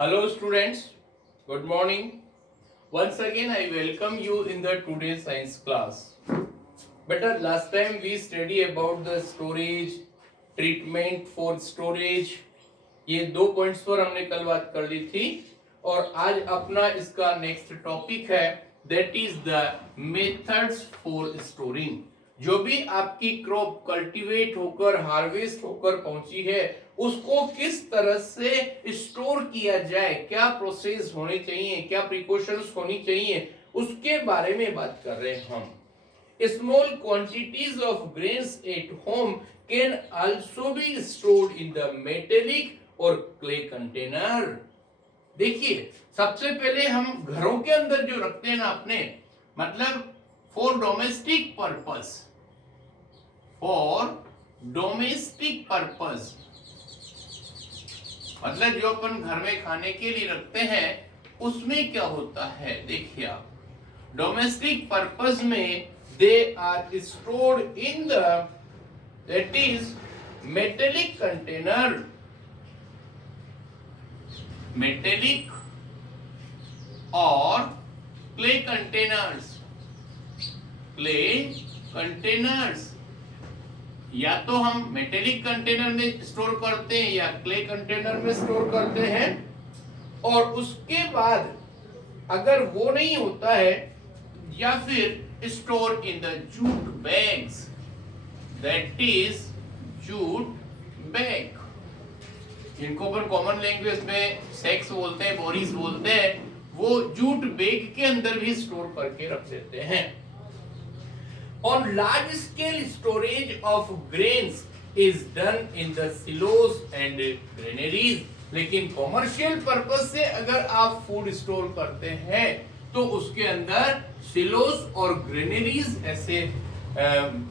Hello students, good morning. Once again I welcome you in the today's science class. Better last time we study about the storage, treatment for storage. ये दो points पर हमने कल बात कर ली थी और आज अपना इसका नेक्स्ट टॉपिक है that is the methods for storing. जो भी आपकी क्रॉप कल्टीवेट होकर हार्वेस्ट होकर पहुंची है उसको किस तरह से स्टोर किया जाए, क्या प्रोसेस होने चाहिए, क्या प्रिकॉशंस होनी चाहिए, उसके बारे में बात कर रहे हैं हम। Small quantities of grains at home can also be stored in the metallic or clay container. देखिए सबसे पहले हम घरों के अंदर जो रखते हैं ना अपने, मतलब फॉर डोमेस्टिक पर्पस, मतलब जो अपन घर में खाने के लिए रखते हैं उसमें क्या होता है, देखिए आप डोमेस्टिक पर्पस में they are stored in the that is metallic container, metallic or clay containers, clay containers। या तो हम मेटेलिक कंटेनर में स्टोर करते हैं या क्ले कंटेनर में स्टोर करते हैं, और उसके बाद अगर वो नहीं होता है या फिर store in the jute bags, that is jute bag, जिनको अपन कॉमन लैंग्वेज में सेक्स बोलते हैं, बोरीज बोलते हैं, वो जूट बैग के अंदर भी स्टोर करके रख देते हैं। On large scale storage of grains is done in the silos and granaries, लेकिन कॉमर्शियल पर्पस से अगर आप फूड स्टोर करते हैं तो उसके अंदर सिलोस और ग्रेनरीज ऐसे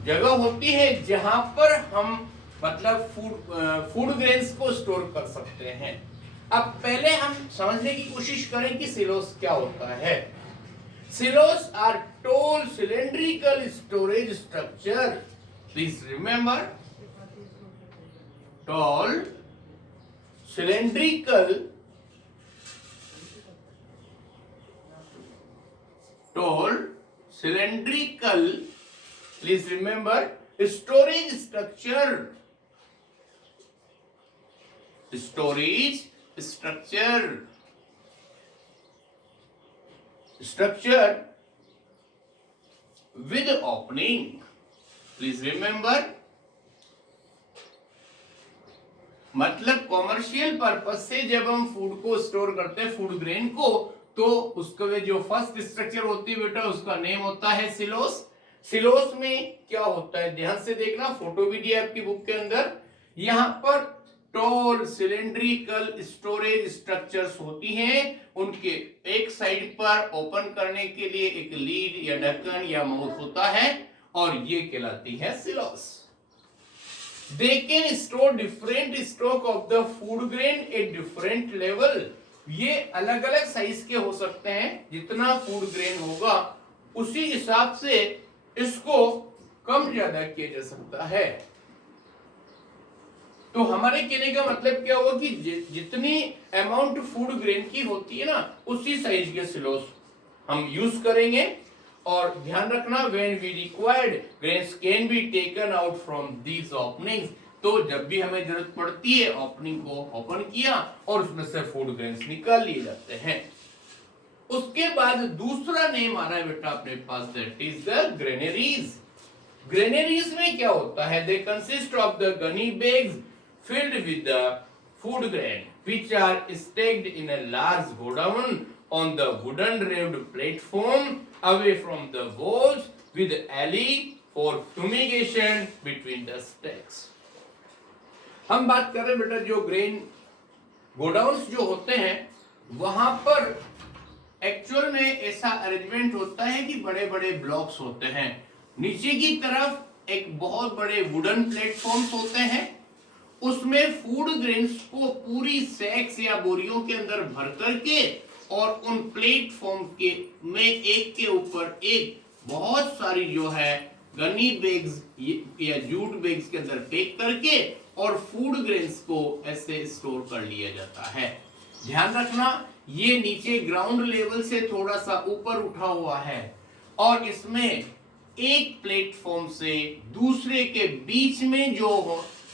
जगह होती है जहां पर हम मतलब फूड ग्रेन्स को स्टोर कर सकते हैं। अब पहले हम समझने की कोशिश करें कि सिलोस क्या होता है। Silos are tall cylindrical storage structure. Please remember, tall cylindrical please remember storage structure with opening. Please remember, मतलब कॉमर्शियल पर्पस से जब हम फूड को स्टोर करते हैं, फूड ग्रेन को, तो उसका जो फर्स्ट स्ट्रक्चर होती है बेटा उसका नेम होता है सिलोस। सिलोस में क्या होता है ध्यान से देखना, फोटो भी दिया आपकी बुक के अंदर। यहां पर टॉल सिलेंड्रिकल स्टोरेज स्ट्रक्चर्स होती हैं, उनके एक साइड पर ओपन करने के लिए एक लीड या ढक्कन या माउथ होता है और ये कहलाती है silos. They can store different stock of the food grain at different level. ये अलग अलग साइज के हो सकते हैं, जितना फूड ग्रेन होगा उसी हिसाब से इसको कम ज्यादा किया जा सकता है। तो हमारे कहने का मतलब क्या हुआ कि जितनी अमाउंट फूड ग्रेन की होती है ना उसी साइज के सिलोस हम यूज करेंगे। और ध्यान रखना, when we required grains can be taken out from these openings, तो जब भी हमें जरूरत पड़ती है ओपनिंग को ओपन किया और उसमें से फूड ग्रेन्स निकाल लिए जाते हैं। उसके बाद दूसरा नेम आ रहा है बेटा अपने पास, that is the granaries. Granaries में क्या होता है, they consist of the gunny bags filled with the food grain which are stacked in a large godown on the wooden railed platform away from the walls with alley for fumigation between the stacks। हम बात कर रहे हैं बेटा जो grain godowns जो होते हैं वहां पर एक्चुअल में ऐसा अरेंजमेंट होता है कि बड़े बड़े ब्लॉक्स होते हैं, नीचे की तरफ एक बहुत बड़े वुडन प्लेटफॉर्म्स होते हैं, उसमें फूड ग्रेन्स को पूरी सैक्स या बोरियों के अंदर भर करके और उन प्लेटफॉर्म के में एक के ऊपर एक बहुत सारी जो है गनी बैग्स या जूट बैग्स के अंदर पैक करके और फूड ग्रेन्स को ऐसे स्टोर कर लिया जाता है। ध्यान रखना ये नीचे ग्राउंड लेवल से थोड़ा सा ऊपर उठा हुआ है और इसमें एक प्लेटफॉर्म से दूसरे के बीच में जो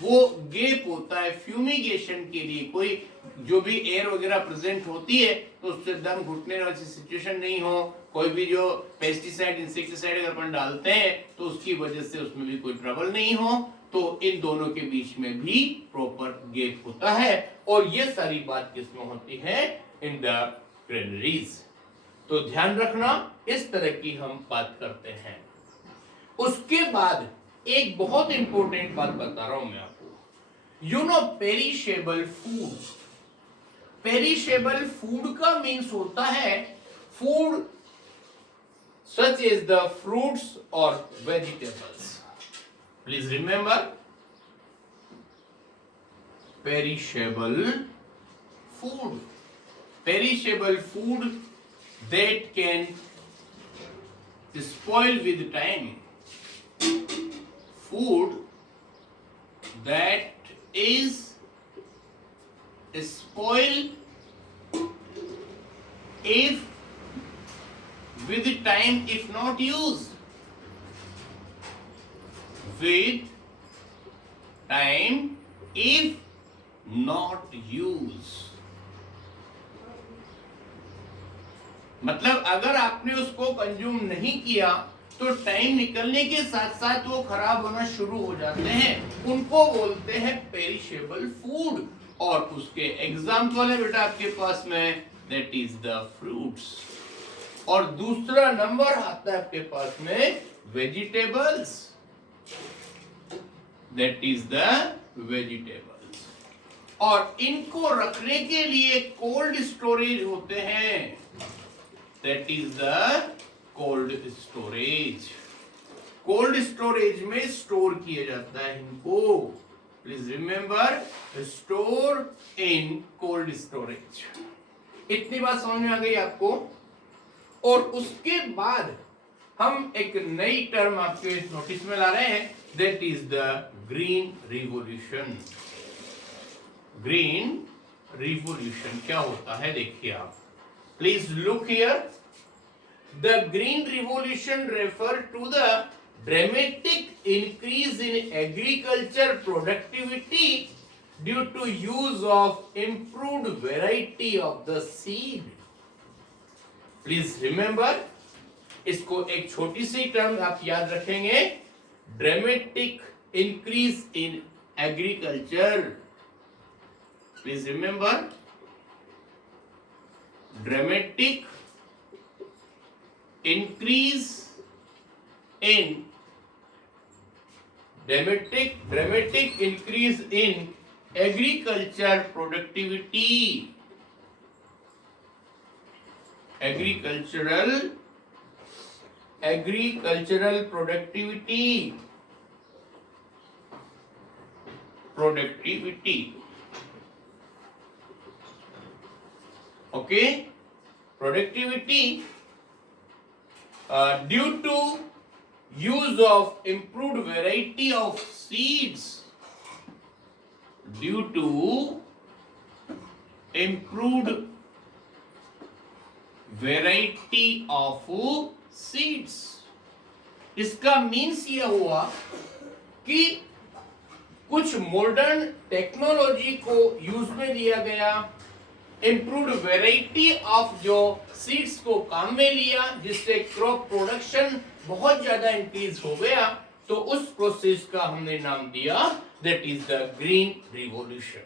वो गैप होता है फ्यूमिगेशन के लिए, कोई जो भी एयर वगैरह प्रेजेंट होती है तो उससे दम घुटने वाली सिचुएशन नहीं हो, कोई भी जो पेस्टिसाइड इंसेक्टिसाइड अगर अपन डालते हैं तो उसकी वजह से उसमें भी कोई ट्रबल नहीं हो, तो इन दोनों के बीच में भी प्रॉपर गैप होता है और ये सारी बात किसमें होती है, इन द ग्रेनरीज। तो ध्यान रखना इस तरह की हम बात करते हैं। उसके बाद एक बहुत इंपॉर्टेंट बात बता रहा हूं मैं आपको, you know perishable food. Perishable food का मीन्स होता है food such as the fruits और vegetables. Please remember, perishable food, perishable food that can spoil with time, food that is spoil if with time if not used, with time if not used। मतलब अगर आपने उसको consume नहीं किया तो time निकलने के साथ साथ वो खराब होना शुरू हो जाते हैं, उनको बोलते हैं पेरिशेबल फूड। और उसके एग्जाम्पल है बेटा आपके पास में, दैट इज द फ्रूट्स। और दूसरा नंबर आता है आपके पास में vegetables, that is the vegetables. और इनको रखने के लिए कोल्ड स्टोरेज होते हैं, that is the cold storage. Cold storage में स्टोर किया जाता है इनको। Please remember, store in cold storage. इतनी बात समझ में आ गई आपको। और उसके बाद हम एक नई टर्म आपके नोटिस में ला रहे हैं, that is the green revolution. Green revolution क्या होता है देखिए आप, please look here. The Green Revolution referred to the dramatic increase in agriculture productivity due to use of improved variety of the seed. Please remember, इसको एक छोटी सी term आप याद रखेंगे, dramatic increase in agriculture. Please remember, dramatic increase in dramatic increase in agriculture productivity, agricultural productivity, okay, productivity due to use of improved variety of seeds, due to improved variety of seeds। इसका means ये हुआ कि कुछ modern technology को use में लिया गया, improved variety of जो सीड्स को काम में लिया, जिससे क्रॉप प्रोडक्शन बहुत ज्यादा इंक्रीज हो गया, तो उस प्रोसेस का हमने नाम दिया that is the green revolution.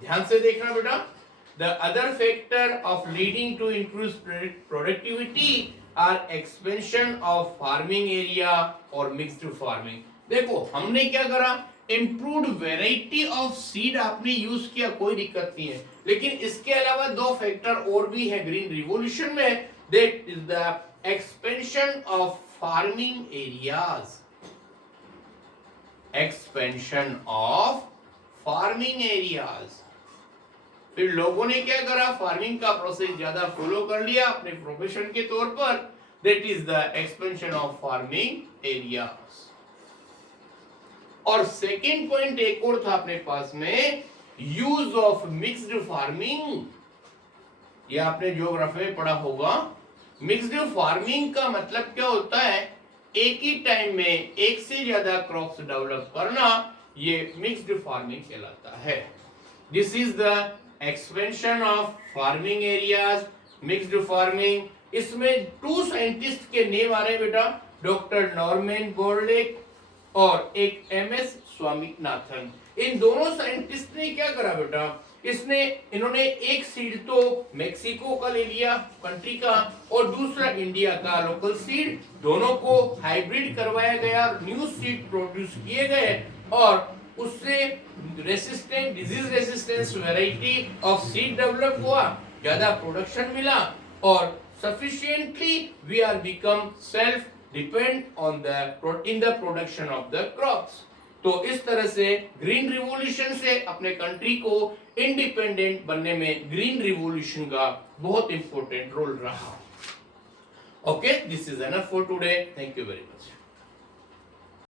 ध्यान से देखना बेटा। The other factor of leading to increase productivity are expansion of farming area और मिक्स्ड फार्मिंग। देखो हमने क्या करा, इम्प्रूव्ड वेराइटी ऑफ सीड आपने यूज किया, कोई दिक्कत नहीं है, लेकिन इसके अलावा दो फैक्टर और भी है ग्रीन रिवॉल्यूशन में, that is the expansion of farming areas, expansion of farming areas. फिर लोगों ने क्या करा, फार्मिंग का प्रोसेस ज्यादा फॉलो कर लिया अपने प्रोफेशन के तौर पर, that is the expansion of farming areas. और सेकेंड पॉइंट एक और था अपने पास में, यूज ऑफ मिक्स्ड फार्मिंग, ये आपने ज्योग्राफी में पढ़ा होगा। मिक्स्ड फार्मिंग का मतलब क्या होता है, एक ही टाइम में एक से ज्यादा क्रॉप्स डेवलप करना, ये मिक्स्ड फार्मिंग कहलाता है। This is the expansion of farming areas, mixed farming. इसमें 2 साइंटिस्ट के नेम आ रहे हैं बेटा, डॉक्टर नॉर्मन बोरलैग और एक एमएस स्वामीनाथन। इन दोनों साइंटिस्ट ने क्या करा बेटा, इन्होंने एक सीड तो मेक्सिको का ले लिया कंट्री का, और दूसरा इंडिया का लोकल सीड, दोनों को हाइब्रिड करवाया गया, न्यू सीड प्रोड्यूस किए गए, और उससे disease resistance variety of seed develop हुआ, ज्यादा प्रोडक्शन मिला, और sufficiently we are become self depend on in the production of the crops। तो इस तरह से ग्रीन रिवॉल्यूशन से अपने कंट्री को इंडिपेंडेंट बनने में ग्रीन रिवॉल्यूशन का बहुत इंपॉर्टेंट रोल रहा। Okay, this is enough for today, thank you very much.